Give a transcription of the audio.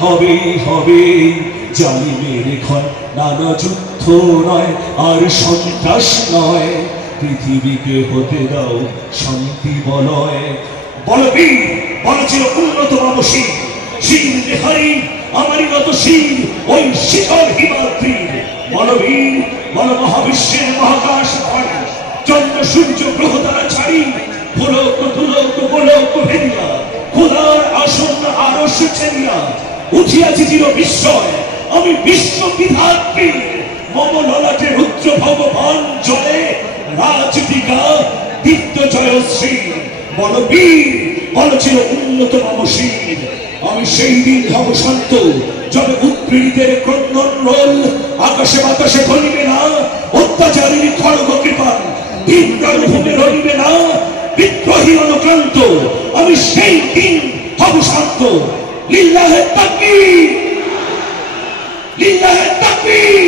হবে হবে জালিমের ক্ষয়, নানা যুদ্ধ নয় আর সন্ত্রাস নয়, পৃথিবীকে হতে দাও শান্তি বলয়। বলবীর বলছিল উন্নত মানসিক শির দেহারি আমারই মতো শির ওই শিখর হিমাদ্রির। বলবীর বল মহাবিশ্বের মহাকাশ ভরা চন্দ্র সূর্য গ্রহ তারা ছাড়ি ভোলক দুলক গোলক ভেদিয়া খোদার আসন্ন আরশ ছেড়িয়া উঠিয়াছি চির বিস্ময় আমি বিশ্ব বিধাত্রী। মম ললাটে রুদ্র ভগবান জলে রাজটিকা দীপ্ত জয়শ্রী। বলবীর বলছিল উন্নত মানসিক আমি সেই দিন হব শান্ত যবে উৎপীড়িতের ক্রন্দন রোল আকাশে বাতাসে ধরিবে না, অত্যাচারীর খড়গ কৃপান দিন রণভূমে রহিবে না, বিদ্রোহী অনুক্রান্ত আমি সেই দিন হব শান্ত। লিল্লাহে তাকবীর, লিল্লাহে তাকবীর।